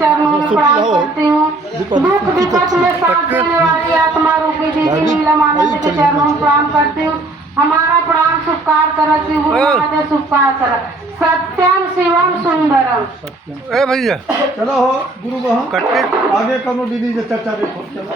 चरणों में प्रणाम करती हूँ। दुख विपद में साथ देने वाली आत्मा रूपी दीदी नीलम आनंद के चरणों में प्रणाम करती हूँ। हमारा प्राण सुपकार करती हूँ, महादेव सुपकार कर सत्यम शिवम सुंदरम। ए भैया चलो हो गुरु बहन कट्टे आगे करो दीदी चर्चा देखो चलो।